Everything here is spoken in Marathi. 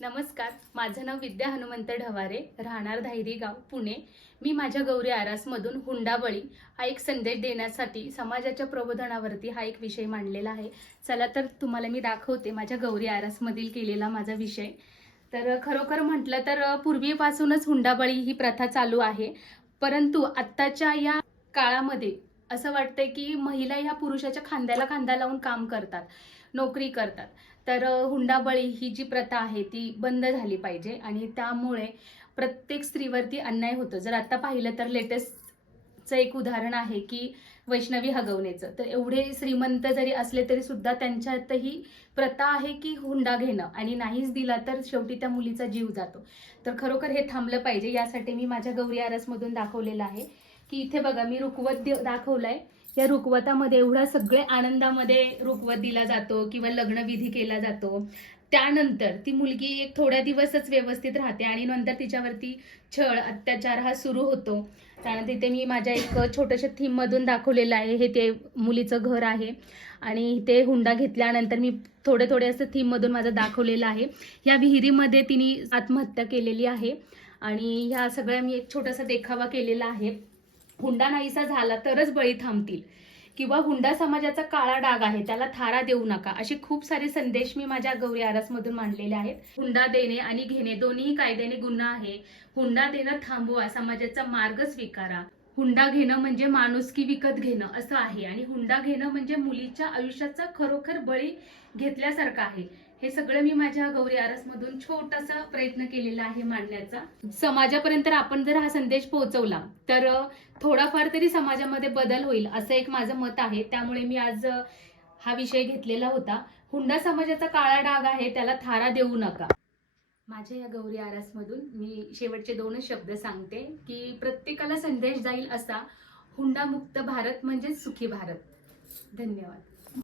नमस्कार, माझं नाव विद्या हनुमंत ढवारे, राहणार धायरी गाव, पुणे। मी माझ्या गौरी आरासमधून हुंडाबळी हा एक संदेश देण्यासाठी समाजाच्या प्रबोधनावरती हा एक विषय मांडलेला आहे। चला तर तुम्हाला मी दाखवते माझ्या गौरी आरासमधील केलेला माझा विषय। तर खरोखर म्हटलं तर पूर्वीपासूनच हुंडाबळी ही प्रथा चालू आहे, परंतु आत्ताच्या या काळामध्ये असं वाटतंय की महिला ह्या पुरुषाच्या खांद्याला खांदा लावून काम करतात, नोकरी करतात। तर हुंडाबळी ही जी प्रथा आहे ती बंद झाली पाहिजे आणि त्यामुळे प्रत्येक स्त्रीवरती अन्याय होतो। जर आता पाहिलं तर लेटेस्टचं एक उदाहरण आहे की वैष्णवी हगवणेचं। तर एवढे श्रीमंत जरी असले तरी सुद्धा त्यांच्यातही प्रथा आहे की हुंडा घेणं, आणि नाहीच दिला तर शेवटी त्या मुलीचा जीव जातो। तर खरोखर हे थांबलं पाहिजे, यासाठी मी माझ्या गौरी आरासमधून दाखवलेलं आहे की इथे बघा मी रुखवत दाखवलाय। या रुखवतामध्ये एवढा सगळे आनंदामध्ये रुखवत दिला जातो किंवा लग्नविधी केला जातो। त्यानंतर ती मुलगी एक थोड्या दिवसच व्यवस्थित राहते आणि नंतर तिच्यावरती छळ अत्याचार हा सुरू होतो। त्यानंतर इथे मी माझ्या एक छोट्याशा थीम मधून दाखवलेलं आहे। हे ते मुलीचं घर आहे आणि ते हुंडा घेतल्यानंतर मी थोडे असं थीम मधून माझं दाखवलेलं आहे। या विहिरीमध्ये तिने आत्महत्या केलेली आहे आणि ह्या सगळ्या मी एक छोटासा देखावा केलेला आहे। हुंडा नाहीसा झाला तरच बळी थांबतील, किंवा हुंडा समाजाचा काळा डाग आहे त्याला थारा देऊ नका, असे खूप सारे संदेश मी माझ्या गौरी आरासमधून मांडलेले आहेत। हुंडा देणे आणि घेणे दोन्ही कायद्याने गुन्हा आहे। हुंडा देणं थांबवा, समाजाचा मार्ग स्वीकारा। हुंडा घेणं म्हणजे माणुसकी विकत घेणं असं आहे, आणि हुंडा घेणं म्हणजे मुलीच्या आयुष्याचा खरोखर बळी घेतल्यासारखं आहे। हे सगळं मी माझ्या गौरी आरासमधून छोटासा प्रयत्न केलेला आहे मांडण्याचा। समाजापर्यंत आपण जर हा संदेश पोहोचवला तर थोडाफार तरी समाजामध्ये बदल होईल असं एक माझं मत आहे। त्यामुळे मी आज हा विषय घेतलेला होता। हुंडा समाजाचा काळा डाग आहे, त्याला थारा देऊ नका। माझ्या या गौरी आरासमधून मी शेवटचे 2 शब्द सांगते की प्रत्येकाला संदेश जाईल असा, हुंडा मुक्त भारत म्हणजे सुखी भारत। धन्यवाद।